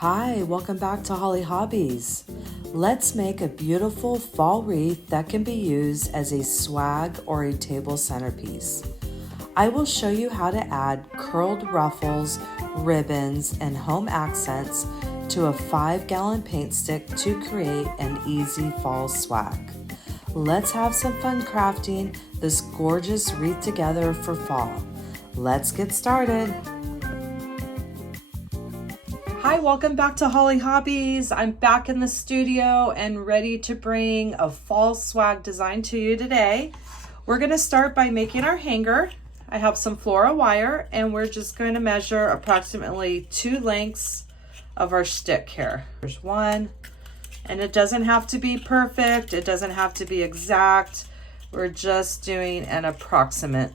Hi, welcome back to Holly Hobbies. Let's make a beautiful fall wreath that can be used as a swag or a table centerpiece. I will show you how to add curled ruffles, ribbons, and home accents to a 5-gallon paint stick to create an easy fall swag. Let's have some fun crafting this gorgeous wreath together for fall. Let's get started. Hi, welcome back to Holly Hobbies. I'm back in the studio and ready to bring a fall swag design to you today. We're going to start by making our hanger. I have some Floral wire and we're just going to measure approximately 2 lengths of our stick here. There's one, and it doesn't have to be perfect. It doesn't have to be exact. We're just doing an approximate.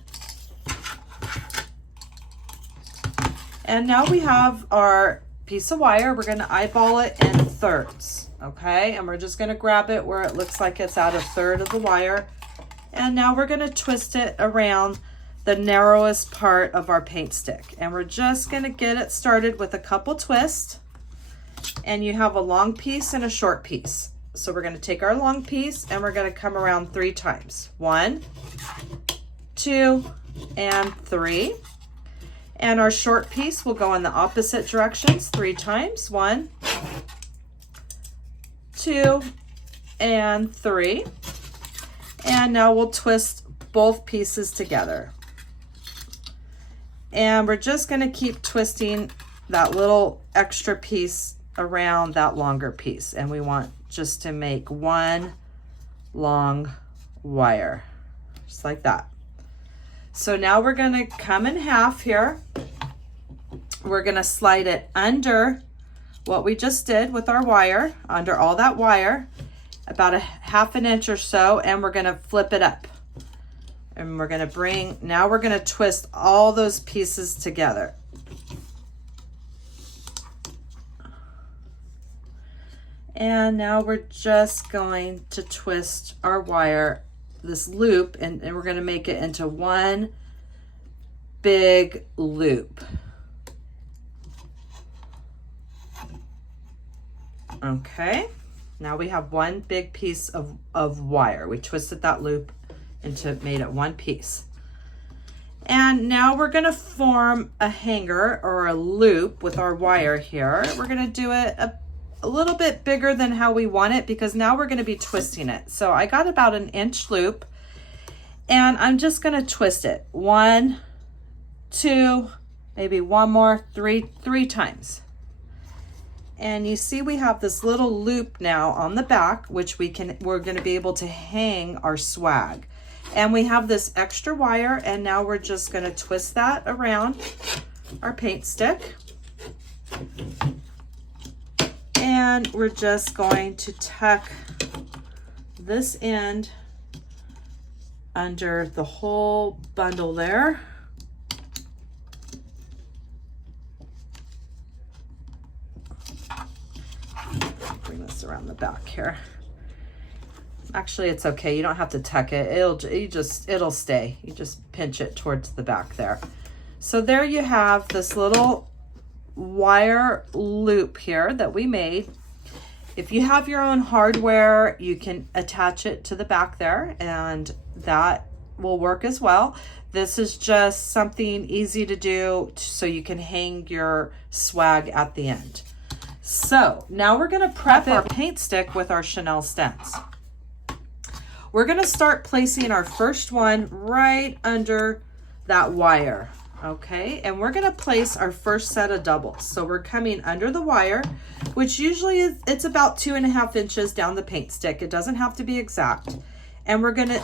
And now we have our piece of wire. We're going to eyeball it in thirds, okay? And we're just going to grab it where it looks like it's at a third of the wire. And now we're going to twist it around the narrowest part of our paint stick. And we're just going to get it started with a couple twists. And you have a long piece and a short piece. So we're going to take our long piece and we're going to come around 3 times. 1, 2, and 3. And our short piece will go in the opposite directions 3 times. 1, 2, and 3. And now we'll twist both pieces together. And we're just going to keep twisting that little extra piece around that longer piece. And we want just to make one long wire, just like that. So now we're going to come in half here. We're going to slide it under what we just did with our wire, under all that wire, about a ½ an inch or so, and we're going to flip it up. And we're going to now we're going to twist all those pieces together. And now we're just going to twist our wire, this loop, and we're going to make it into one big loop. Okay, now we have one big piece of wire. We twisted that loop made it one piece. And now we're going to form a hanger or a loop with our wire here. We're going to do it a little bit bigger than how we want it because now we're going to be twisting it. So I got about an inch loop and I'm just going to twist it 1, 2, maybe one more, 3 times. And you see we have this little loop now on the back, which we're going to be able to hang our swag. And we have this extra wire, and now we're just going to twist that around our paint stick. And we're just going to tuck this end under the whole bundle there. Bring this around the back here. Actually, it's okay. You don't have to tuck it. It'll stay. You just pinch it towards the back there. So there you have this little wire loop here that we made. If you have your own hardware, you can attach it to the back there and that will work as well. This is just something easy to do so you can hang your swag at the end. So now we're going to prep our paint stick with our Chenille stems. We're going to start placing our first one right under that wire. Okay, and we're going to place our first set of doubles. So we're coming under the wire, which usually it's about 2½ inches down the paint stick. It doesn't have to be exact. And we're going to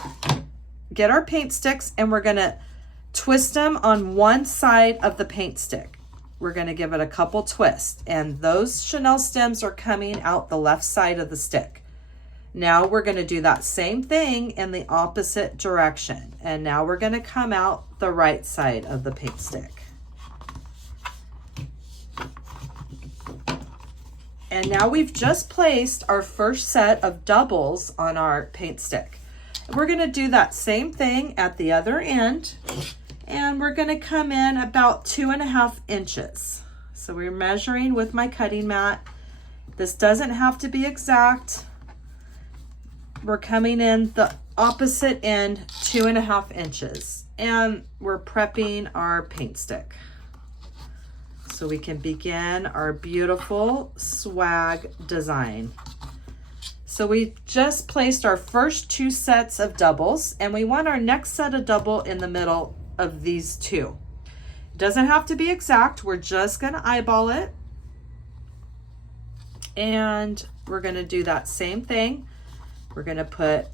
get our paint sticks and we're going to twist them on one side of the paint stick. We're going to give it a couple twists, and those Chenille stems are coming out the left side of the stick. Now we're going to do that same thing in the opposite direction. And now we're going to come out the right side of the paint stick. And now we've just placed our first set of doubles on our paint stick. We're going to do that same thing at the other end. And we're going to come in about 2½ inches. So So we're measuring with my cutting mat. This doesn't have to be exact. We're coming in the opposite end 2.5 inches, and we're prepping our paint stick so we can begin our beautiful swag design. So we just placed our first 2 sets of doubles, and we want our next set of double in the middle of these 2. It doesn't have to be exact. We're just gonna eyeball it. And we're gonna do that same thing. We're gonna put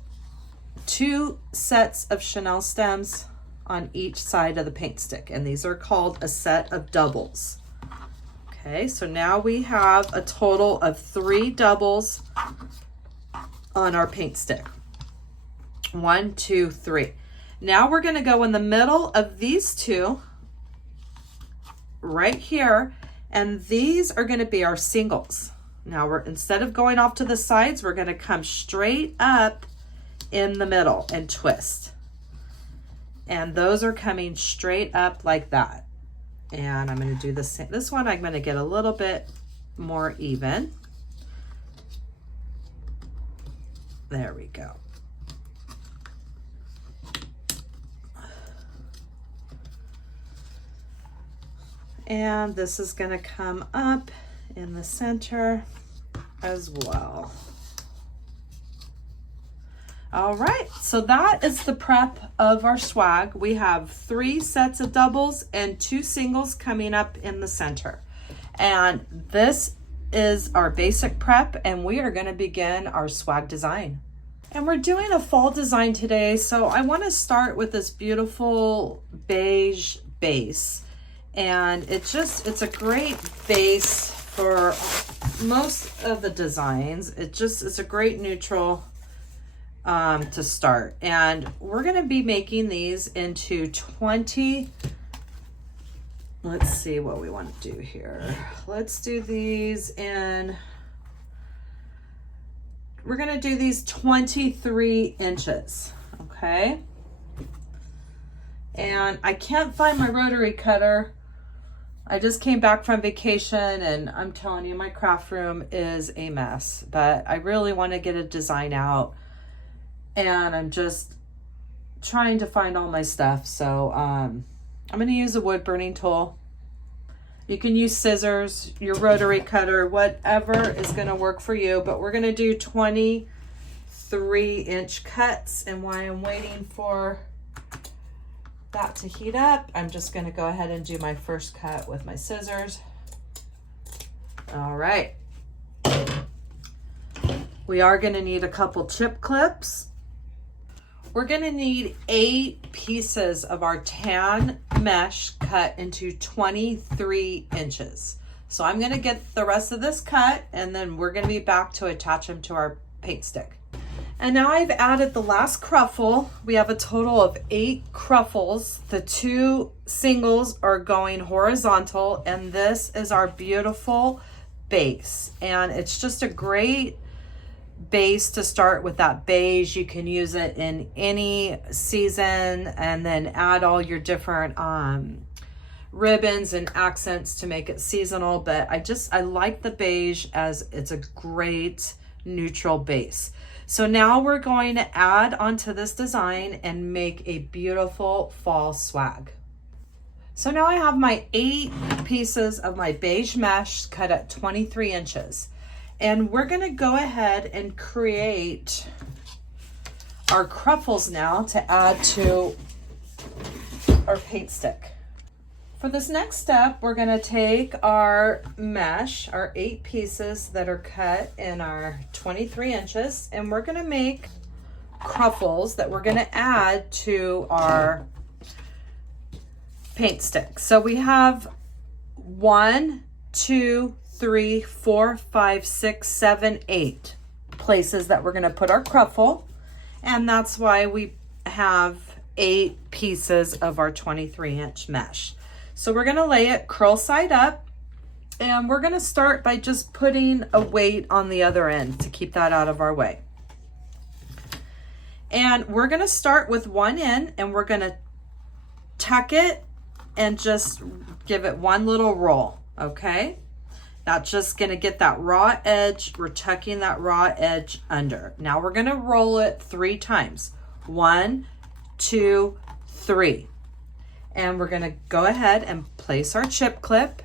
2 sets of chenille stems on each side of the paint stick, and these are called a set of doubles. Okay, so now we have a total of 3 doubles on our paint stick. 1, 2, 3. Now we're gonna go in the middle of these 2 right here, and these are gonna be our singles. Now we're, instead of going off to the sides, we're gonna come straight up in the middle and twist. And those are coming straight up like that. And I'm gonna do the same. This one I'm gonna get a little bit more even. There we go. And this is gonna come up in the center as well. All right, so that is the prep of our swag. We have 3 sets of doubles and 2 singles coming up in the center. And this is our basic prep, and we are gonna begin our swag design. And we're doing a fall design today, so I wanna start with this beautiful beige base. And it's a great base for most of the designs. It's a great neutral to start. And we're gonna be making these into 20, let's see what we want to do here. Let's do these in, we're gonna do these 23 inches, okay? And I can't find my rotary cutter. I just came back from vacation, and I'm telling you, my craft room is a mess, but I really want to get a design out, and I'm just trying to find all my stuff. So I'm going to use a wood burning tool. You can use scissors, your rotary cutter, whatever is going to work for you, but we're going to do 23-inch cuts. And while I'm waiting for that to heat up, I'm just going to go ahead and do my first cut with my scissors. All right. We are going to need a couple chip clips. We're going to need 8 pieces of our tan mesh cut into 23 inches. So I'm going to get the rest of this cut, and then we're going to be back to attach them to our paint stick. And now I've added the last cruffle. We have a total of 8 cruffles. The 2 singles are going horizontal, and this is our beautiful base. And it's just a great base to start with, that beige. You can use it in any season, and then add all your different ribbons and accents to make it seasonal. But I like the beige as it's a great neutral base. So now we're going to add onto this design and make a beautiful fall swag. So now I have my 8 pieces of my beige mesh cut at 23 inches. And we're gonna go ahead and create our cruffles now to add to our paint stick. For this next step, we're gonna take our mesh, our 8 pieces that are cut in our 23 inches, and we're gonna make cruffles that we're gonna add to our paint stick. So we have 1, 2, 3, 4, 5, 6, 7, 8 places that we're gonna put our cruffle, and that's why we have 8 pieces of our 23-inch mesh. So we're gonna lay it curl side up, and we're gonna start by just putting a weight on the other end to keep that out of our way. And we're gonna start with one end, and we're gonna tuck it and just give it one little roll. okay? That's just gonna get that raw edge. We're tucking that raw edge under. Now we're gonna roll it 3 times. 1, 2, 3. And we're gonna go ahead and place our chip clip.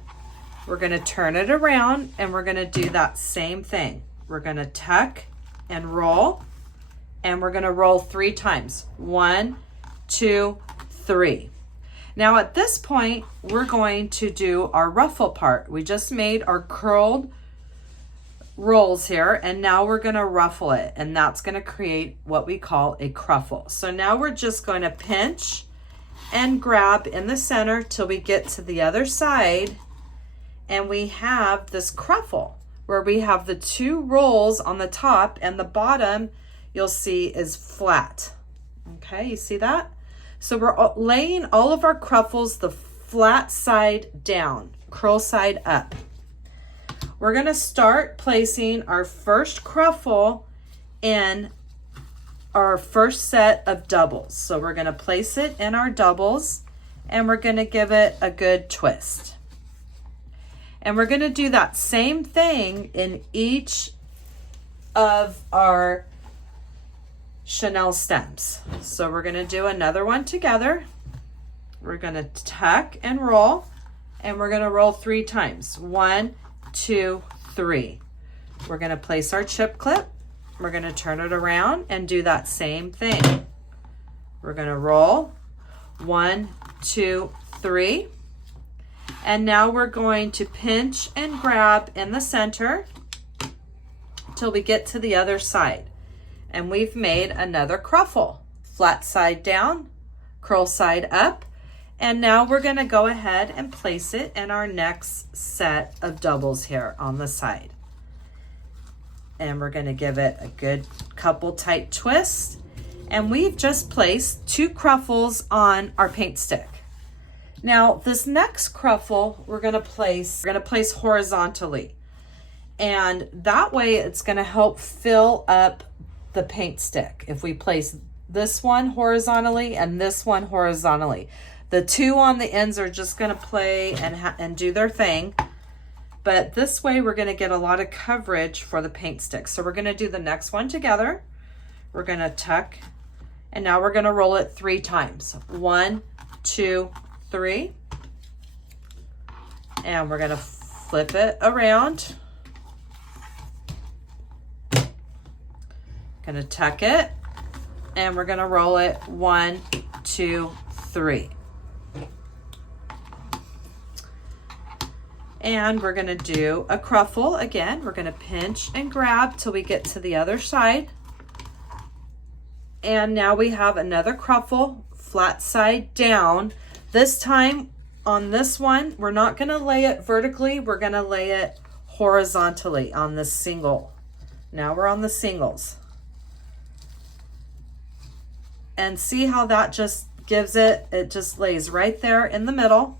We're gonna turn it around and we're gonna do that same thing. We're gonna tuck and roll, and we're gonna roll 3 times. 1, 2, 3. Now at this point, we're going to do our ruffle part. We just made our curled rolls here, and now we're gonna ruffle it, and that's gonna create what we call a cruffle. So now we're just going to pinch and grab in the center till we get to the other side, and we have this cruffle where we have the 2 rolls on the top, and the bottom you'll see is flat. Okay, you see that? So we're laying all of our cruffles the flat side down, curl side up. We're gonna start placing our first cruffle in our first set of doubles. So we're gonna place it in our doubles, and we're gonna give it a good twist. And we're gonna do that same thing in each of our Chenille stems. So we're gonna do another one together. We're gonna tuck and roll, and we're gonna roll 3 times. 1, 2, 3. We're gonna place our chip clip. We're gonna turn it around and do that same thing. We're gonna roll 1, 2, 3. And now we're going to pinch and grab in the center till we get to the other side. And we've made another cruffle. Flat side down, curl side up. And now we're gonna go ahead and place it in our next set of doubles here on the side. And we're gonna give it a good couple tight twists. And we've just placed 2 cruffles on our paint stick. Now this next cruffle we're gonna place horizontally. And that way it's gonna help fill up the paint stick. If we place this one horizontally and this one horizontally, the 2 on the ends are just gonna play and do their thing. But this way we're gonna get a lot of coverage for the paint stick. So we're gonna do the next one together. We're gonna tuck, and now we're gonna roll it 3 times. 1, 2, 3. And we're gonna flip it around. Gonna tuck it, and we're gonna roll it 1, 2, 3. And we're gonna do a cruffle again. We're gonna pinch and grab till we get to the other side. And now we have another cruffle, flat side down. This time on this one, we're not gonna lay it vertically, we're gonna lay it horizontally on the single. Now we're on the singles. And see how that just gives it just lays right there in the middle,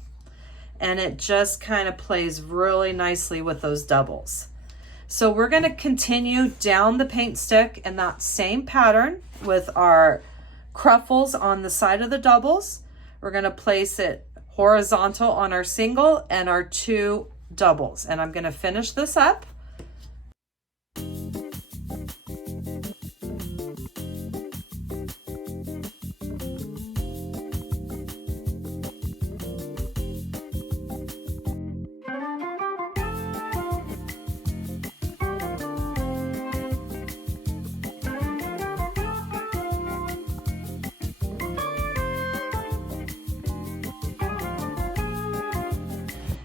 and it just kind of plays really nicely with those doubles. So we're gonna continue down the paint stick in that same pattern with our cruffles on the side of the doubles. We're gonna place it horizontal on our single and our 2 doubles. And I'm gonna finish this up.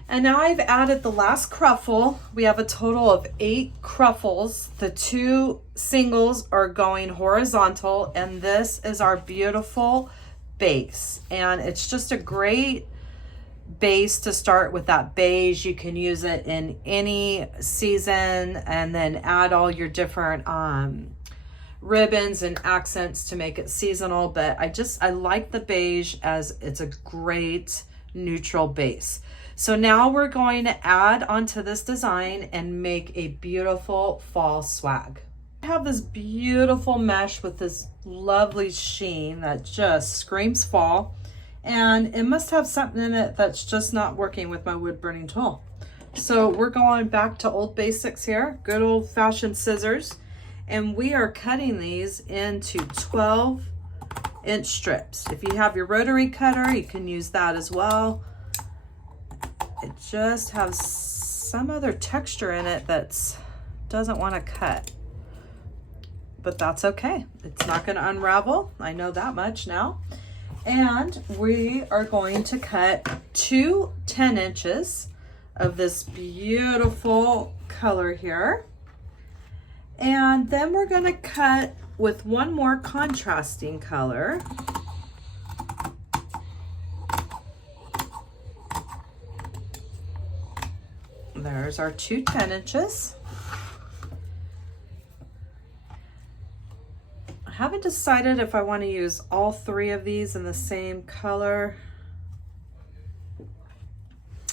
And now I've added the last cruffle. We have a total of 8 cruffles. The 2 singles are going horizontal, and this is our beautiful base. And it's just a great base to start with that beige. You can use it in any season and then add all your different ribbons and accents to make it seasonal. But I like the beige as it's a great neutral base. So now we're going to add onto this design and make a beautiful fall swag. I have this beautiful mesh with this lovely sheen that just screams fall, and it must have something in it that's just not working with my wood burning tool. So we're going back to old basics here, good old fashioned scissors. And we are cutting these into 12-inch strips. If you have your rotary cutter, you can use that as well. It just has some other texture in it that doesn't want to cut. But that's okay. It's not going to unravel. I know that much now. And we are going to cut 2 10 inches of this beautiful color here. And then we're going to cut with one more contrasting color. There's our 2 10 inches. I haven't decided if I want to use all 3 of these in the same color.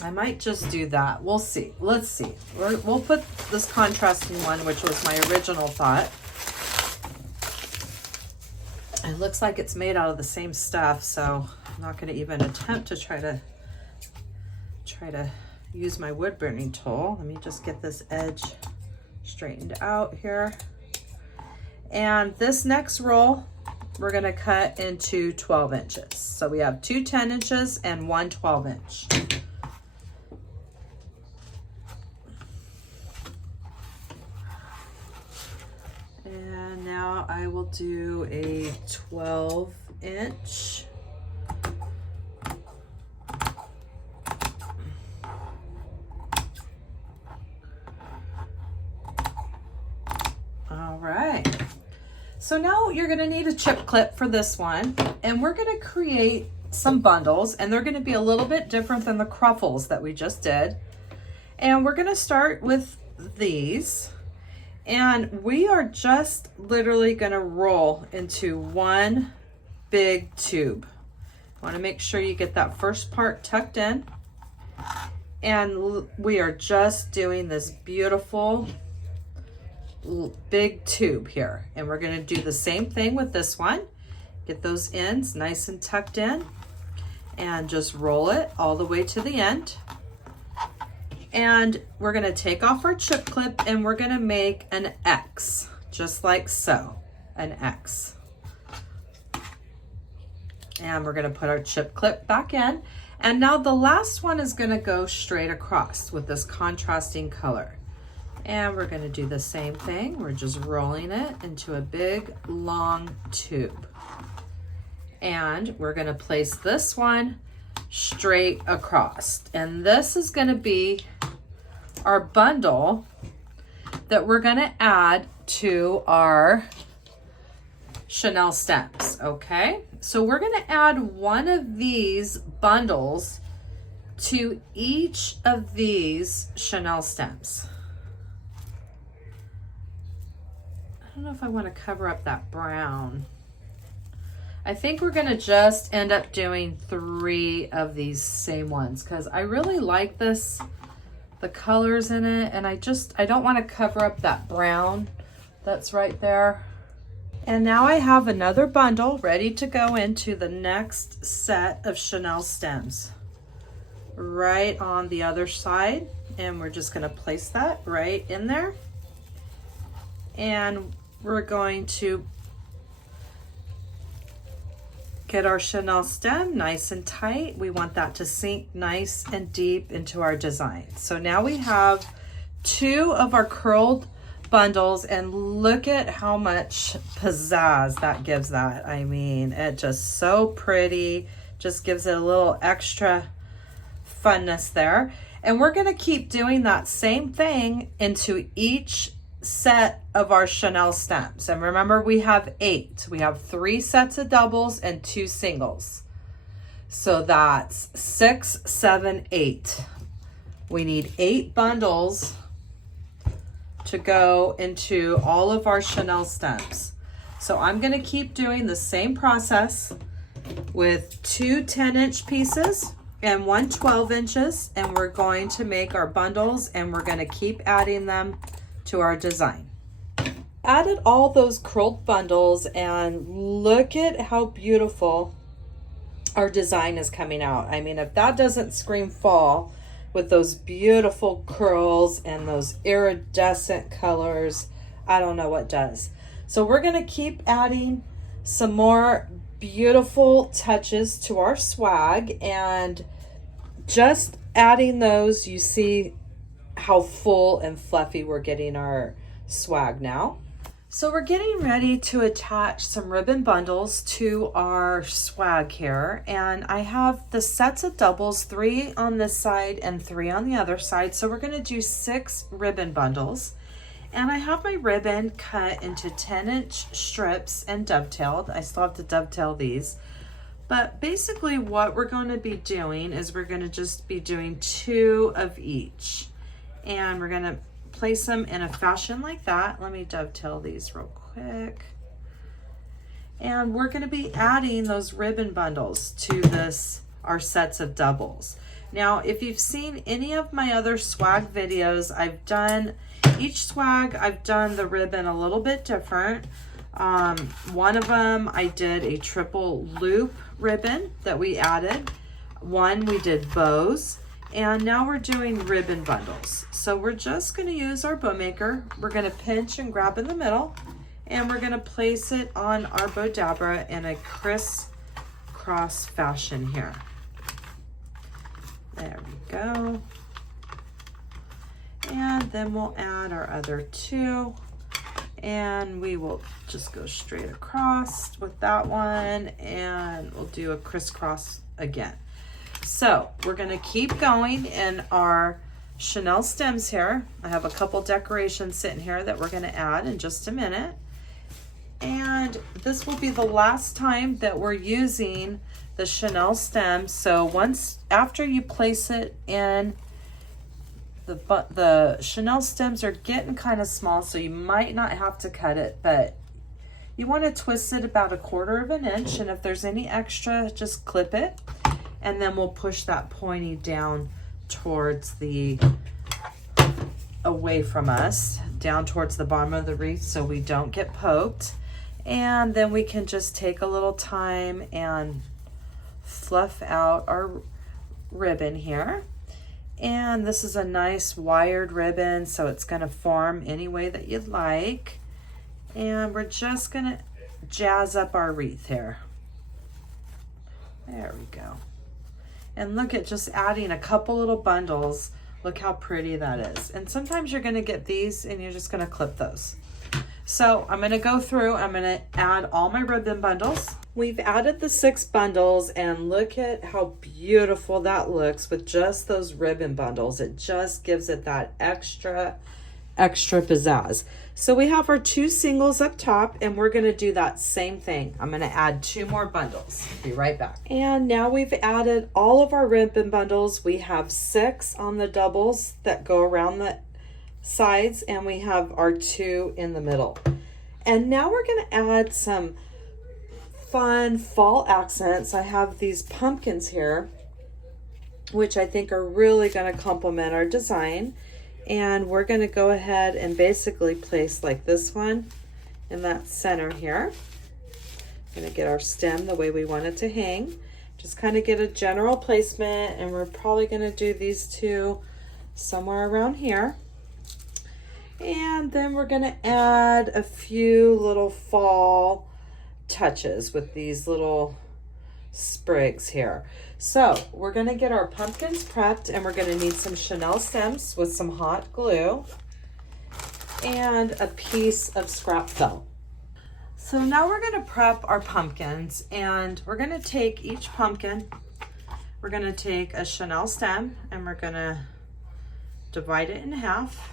I might just do that. We'll see. Let's see. We'll put this contrasting one, which was my original thought. It looks like it's made out of the same stuff, so I'm not going to even attempt to try to use my wood burning tool. Let me just get this edge straightened out here. And this next roll, we're going to cut into 12 inches. So we have 2 10 inches and 1 12 inch. And now I will do a 12 inch. All right. So now you're going to need a chip clip for this one, and we're going to create some bundles, and they're going to be a little bit different than the cruffles that we just did. And we're going to start with these, and we are just literally going to roll into one big tube. Want to make sure you get that first part tucked in, and we are just doing this beautiful big tube here, and we're going to do the same thing with this one. Get those ends nice and tucked in and just roll it all the way to the end. And we're going to take off our chip clip and we're going to make an X, just like so, an X. And we're going to put our chip clip back in. And now the last one is going to go straight across with this contrasting color. And we're going to do the same thing. We're just rolling it into a big long tube. And we're going to place this one straight across. And this is going to be our bundle that we're going to add to our Chenille stems. Okay, so we're going to add one of these bundles to each of these Chenille stems. I don't know if I want to cover up that brown. I think we're going to just end up doing 3 of these same ones because I really like this, the colors in it, and I don't want to cover up that brown that's right there. And now I have another bundle ready to go into the next set of Chenille stems right on the other side, and we're just going to place that right in there. And we're going to get our Chenille stem nice and tight. We want that to sink nice and deep into our design. So now we have 2 of our curled bundles, and look at how much pizzazz that gives that. I mean, it just so pretty, just gives it a little extra funness there. And we're going to keep doing that same thing into each set of our Chenille stems. And remember, we have 8. We have 3 sets of doubles and 2 singles. So that's 6, 7, 8. We need 8 bundles to go into all of our Chenille stems. So I'm going to keep doing the same process with 2 10-inch pieces and 1 12 inches, and we're going to make our bundles, and we're going to keep adding them to our design. Added all those curled bundles, and look at how beautiful our design is coming out. I mean, if that doesn't scream fall, with those beautiful curls and those iridescent colors. I don't know what does. So we're gonna keep adding some more beautiful touches to our swag, and just adding those, you see how full and fluffy we're getting our swag now. So we're getting ready to attach some ribbon bundles to our swag here, and I have the sets of doubles, 3 on this side and 3 on the other side. So we're going to do 6 ribbon bundles, and I have my ribbon cut into 10-inch strips and dovetailed. I still have to dovetail these, but basically what we're going to be doing is we're going to just be doing 2 of each, and we're going to place them in a fashion like that. Let me dovetail these real quick. And we're going to be adding those ribbon bundles to our sets of doubles. Now, if you've seen any of my other swag videos, each swag, I've done the ribbon a little bit different. One of them, I did a triple loop ribbon that we added. One, we did bows. And now we're doing ribbon bundles. So we're just going to use our bow maker. We're going to pinch and grab in the middle, and we're going to place it on our bow dabra in a crisscross fashion here. There we go. And then we'll add our other 2, and we will just go straight across with that one, and we'll do a crisscross again. So we're going to keep going in our Chenille stems here. I have a couple decorations sitting here that we're going to add in just a minute. And this will be the last time that we're using the Chenille stem. So after you place it in, the Chenille stems are getting kind of small, so you might not have to cut it, but you want to twist it about 1/4 of an inch. And if there's any extra, just clip it. And then we'll push that pointy down towards away from us, down towards the bottom of the wreath so we don't get poked. And then we can just take a little time and fluff out our ribbon here. And this is a nice wired ribbon, so it's gonna form any way that you'd like. And we're just gonna jazz up our wreath here. There we go. And look at just adding a couple little bundles. Look how pretty that is. And sometimes you're going to get these and you're just going to clip those. So I'm going to go through, I'm going to add all my ribbon bundles. We've added the 6 bundles, and look at how beautiful that looks with just those ribbon bundles. It just gives it that extra pizzazz. So we have our 2 singles up top, and we're going to do that same thing. I'm going to add 2 more bundles. Be right back. And now we've added all of our ribbon bundles. We have 6 on the doubles that go around the sides, and we have our 2 in the middle. And now we're going to add some fun fall accents. I have these pumpkins here, which I think are really going to complement our design. And we're going to go ahead and basically place like this one in that center here. Going to get our stem the way we want it to hang. Just kind of get a general placement, and we're probably going to do these 2 somewhere around here. And then we're going to add a few little fall touches with these little sprigs here. So we're going to get our pumpkins prepped, and we're going to need some Chenille stems with some hot glue and a piece of scrap felt. So now we're going to prep our pumpkins, and we're going to take each pumpkin, we're going to take a Chenille stem, and we're going to divide it in half.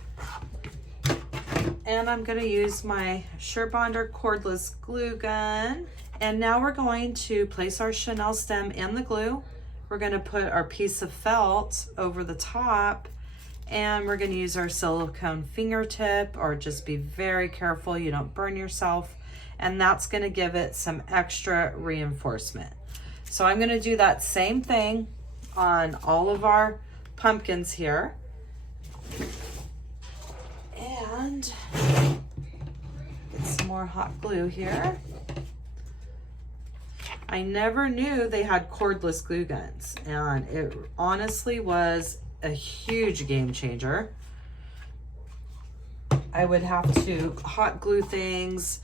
And I'm going to use my Surebonder cordless glue gun. And now we're going to place our Chenille stem in the glue. We're going to put our piece of felt over the top, and we're going to use our silicone fingertip, or just be very careful you don't burn yourself. And that's going to give it some extra reinforcement. So I'm going to do that same thing on all of our pumpkins here. And get some more hot glue here. I never knew they had cordless glue guns, and it honestly was a huge game changer. I would have to hot glue things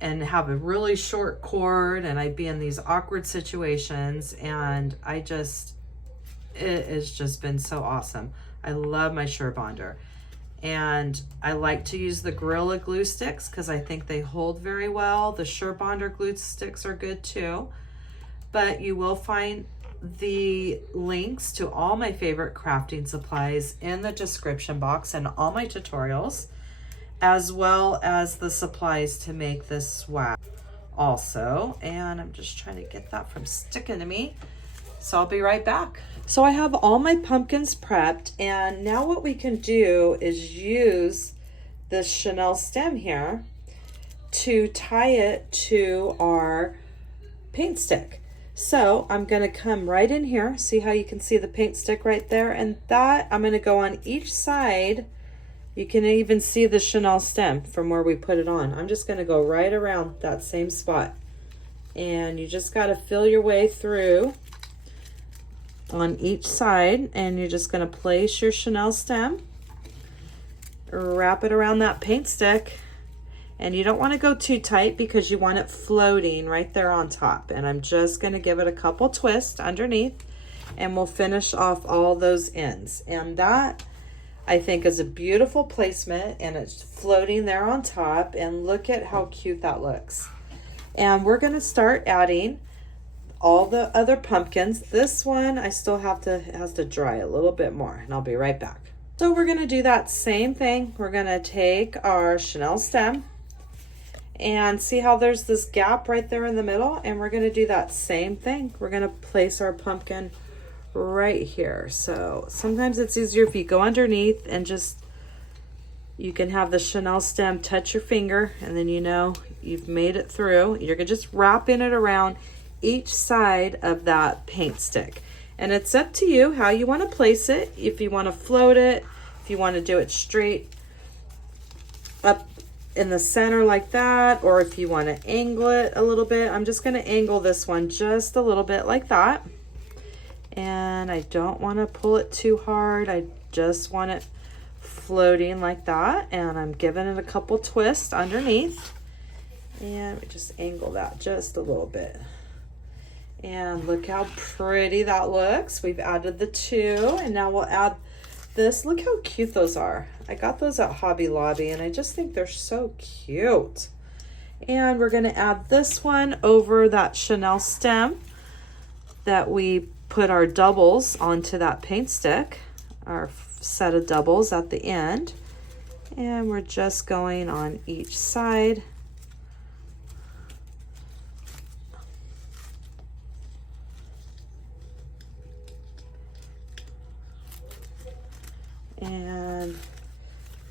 and have a really short cord, and I'd be in these awkward situations, and it has just been so awesome. I love my Surebonder. And I like to use the Gorilla glue sticks because I think they hold very well. The Surebonder glue sticks are good too. But you will find the links to all my favorite crafting supplies in the description box and all my tutorials, as well as the supplies to make this swag also. And I'm just trying to get that from sticking to me. So I'll be right back. So I have all my pumpkins prepped, and now what we can do is use this Chenille stem here to tie it to our paint stick. So I'm gonna come right in here. See how you can see the paint stick right there? And that I'm gonna go on each side. You can even see the Chenille stem from where we put it on. I'm just gonna go right around that same spot. And you just gotta feel your way through on each side, and you're just going to place your Chenille stem, wrap it around that paint stick, and you don't want to go too tight because you want it floating right there on top. And I'm just going to give it a couple twists underneath, and we'll finish off all those ends. And that, I think, is a beautiful placement, and it's floating there on top, and look at how cute that looks. And we're going to start adding all the other pumpkins. This one I still has to dry a little bit more, and I'll be right back. So we're gonna do that same thing. We're gonna take our Chenille stem, and see how there's this gap right there in the middle, and we're gonna do that same thing. We're gonna place our pumpkin right here. So sometimes it's easier if you go underneath and just, you can have the Chenille stem touch your finger, and then you know you've made it through. You're gonna just wrapping it around each side of that paint stick, and it's up to you how you want to place it. If you want to float it, if you want to do it straight up in the center like that, or if you want to angle it a little bit. I'm just going to angle this one just a little bit like that, and I don't want to pull it too hard. I just want it floating like that, and I'm giving it a couple twists underneath, and we just angle that just a little bit. And look how pretty that looks. We've added the two, and now we'll add this. Look how cute those are. I got those at Hobby Lobby, and I just think they're so cute. And we're gonna add this one over that Chenille stem that we put our doubles onto that paint stick, our set of doubles at the end. And we're just going on each side. And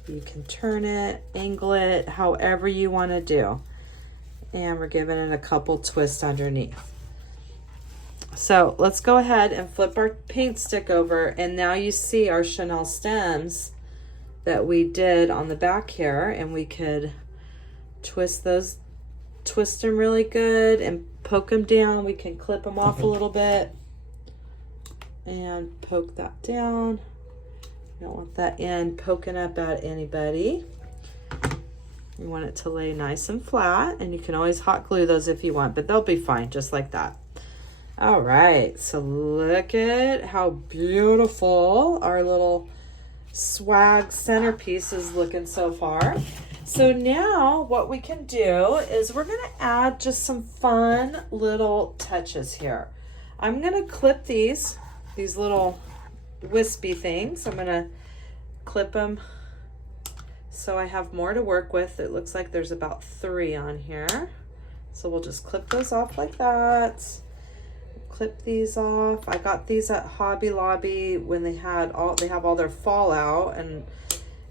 you can turn it, angle it, however you want to do. And we're giving it a couple twists underneath. So let's go ahead and flip our paint stick over, and now you see our Chenille stems that we did on the back here, and we could twist them really good and poke them down. We can clip them off a little bit and poke that down. You don't want that end poking up at anybody. You want it to lay nice and flat, and you can always hot glue those if you want, but they'll be fine just like that. All right, so look at how beautiful our little swag centerpiece is looking so far. So now what we can do is we're gonna add just some fun little touches here. I'm gonna clip these little wispy things. I'm gonna clip them so I have more to work with. It looks like there's about 3 on here. So we'll just clip those off like that. Clip these off. I got these at Hobby Lobby when they have all their fallout, and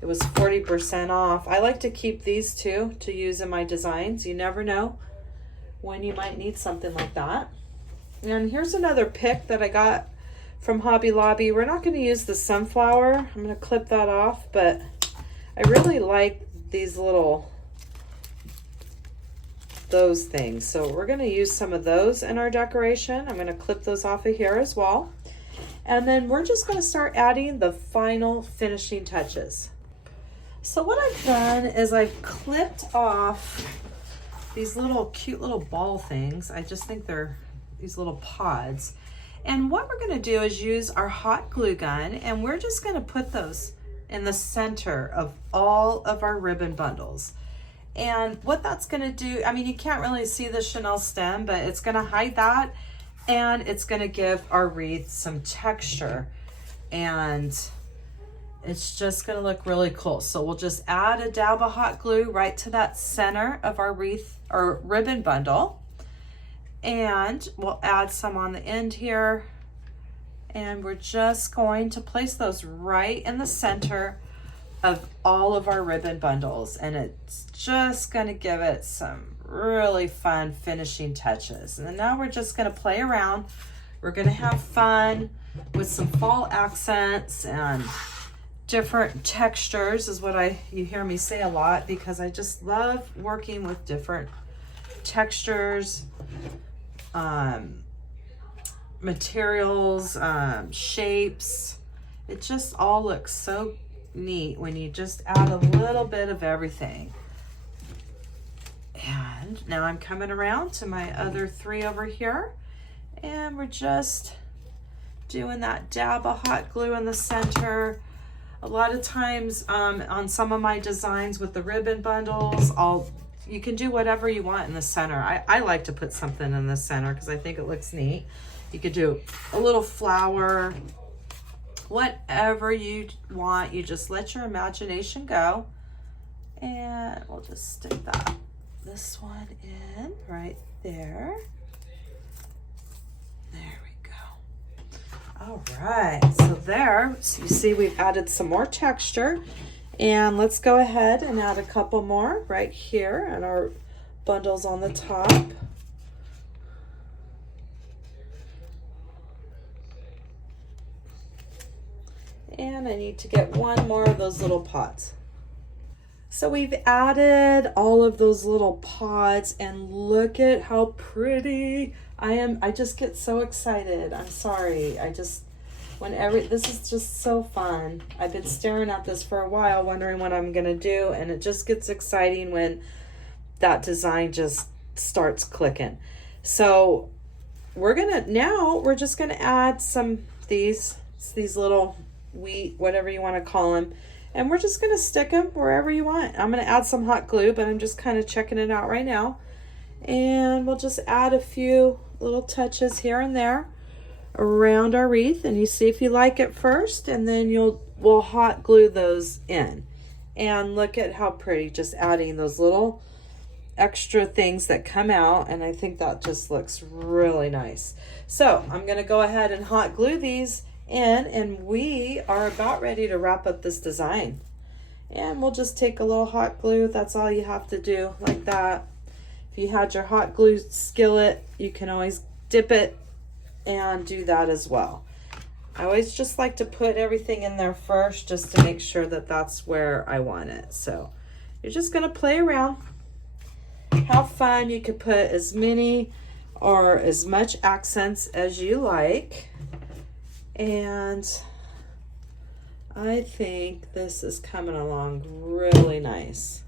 it was 40% off. I like to keep these too to use in my designs. You never know when you might need something like that. And here's another pick that I got from Hobby Lobby. We're not going to use the sunflower. I'm going to clip that off, but I really like these those things. So we're going to use some of those in our decoration. I'm going to clip those off of here as well. And then we're just going to start adding the final finishing touches. So what I've done is I've clipped off these little cute little ball things. I just think they're these little pods. And what we're going to do is use our hot glue gun, and we're just going to put those in the center of all of our ribbon bundles. And what that's going to do, I mean, you can't really see the chenille stem, but it's going to hide that, and it's going to give our wreath some texture, and it's just going to look really cool. So we'll just add a dab of hot glue right to that center of our wreath or ribbon bundle, and we'll add some on the end here, and we're just going to place those right in the center of all of our ribbon bundles, and it's just going to give it some really fun finishing touches. And then now we're just going to play around. We're going to have fun with some fall accents and different textures is what you hear me say a lot, because I just love working with different textures, materials, shapes. It just all looks so neat when you just add a little bit of everything. And now I'm coming around to my other three over here, and we're just doing that dab of hot glue in the center. A lot of times on some of my designs with the ribbon bundles, you can do whatever you want in the center. I like to put something in the center because I think it looks neat. You could do a little flower, whatever you want. You just let your imagination go. And we'll just stick this one in right there. There we go. All right, so you see we've added some more texture, and let's go ahead and add a couple more right here and our bundles on the top. And I need to get one more of those little pods. So we've added all of those little pods, and look at how pretty I just get so excited. I'm sorry. This is just so fun. I've been staring at this for a while, wondering what I'm gonna do, and it just gets exciting when that design just starts clicking. So we're just gonna add some these little wheat, whatever you want to call them, and we're just going to stick them wherever you want. I'm going to add some hot glue, but I'm just kind of checking it out right now, and we'll just add a few little touches here and there around our wreath, and you see if you like it first, and then we'll hot glue those in. And look at how pretty, just adding those little extra things that come out, and I think that just looks really nice. So I'm going to go ahead and hot glue these in, and we are about ready to wrap up this design. And we'll just take a little hot glue. That's all you have to do, like that. If you had your hot glue skillet, you can always dip it and do that as well. I always just like to put everything in there first, just to make sure that that's where I want it. So you're just going to play around, have fun. You could put as many or as much accents as you like. And I think this is coming along really nice.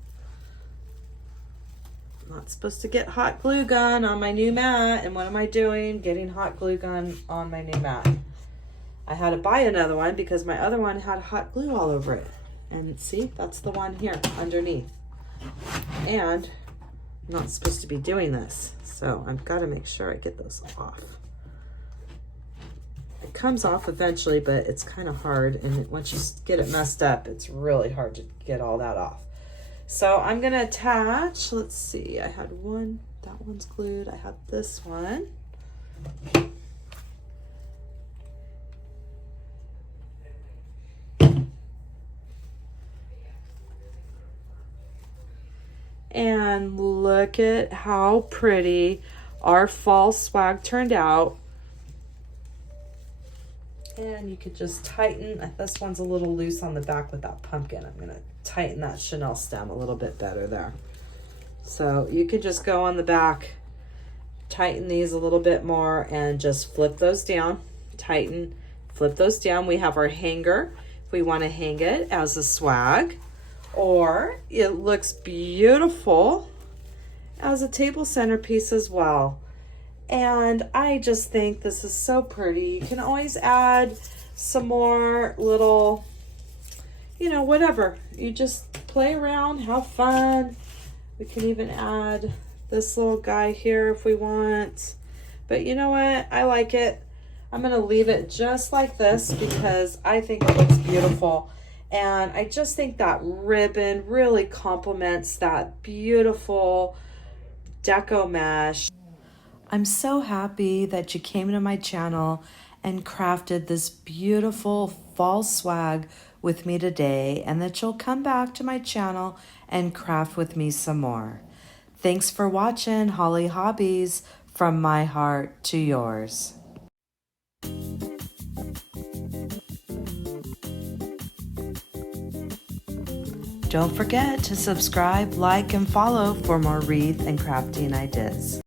I'm not supposed to get hot glue gun on my new mat. And what am I doing? Getting hot glue gun on my new mat. I had to buy another one because my other one had hot glue all over it. And see, that's the one here underneath. And I'm not supposed to be doing this. So I've got to make sure I get those off. It comes off eventually, but it's kind of hard, and once you get it messed up, it's really hard to get all that off. So I'm going to attach, let's see, I had one, that one's glued, I have this one. And look at how pretty our fall swag turned out. And you could just tighten, this one's a little loose on the back with that pumpkin. I'm gonna tighten that chenille stem a little bit better there. So you could just go on the back, tighten these a little bit more, and just flip those down, tighten, Flip those down. We have our hanger if we want to hang it as a swag, or it looks beautiful as a table centerpiece as well. And I just think this is so pretty. You can always add some more little, you know, whatever. You just play around, have fun. We can even add this little guy here if we want. But you know what? I like it. I'm going to leave it just like this because I think it looks beautiful. And I just think that ribbon really complements that beautiful deco mesh. I'm so happy that you came to my channel and crafted this beautiful fall swag with me today, and that you'll come back to my channel and craft with me some more. Thanks for watching Holly Hobbies, from my heart to yours. Don't forget to subscribe, like, and follow for more wreath and crafting ideas.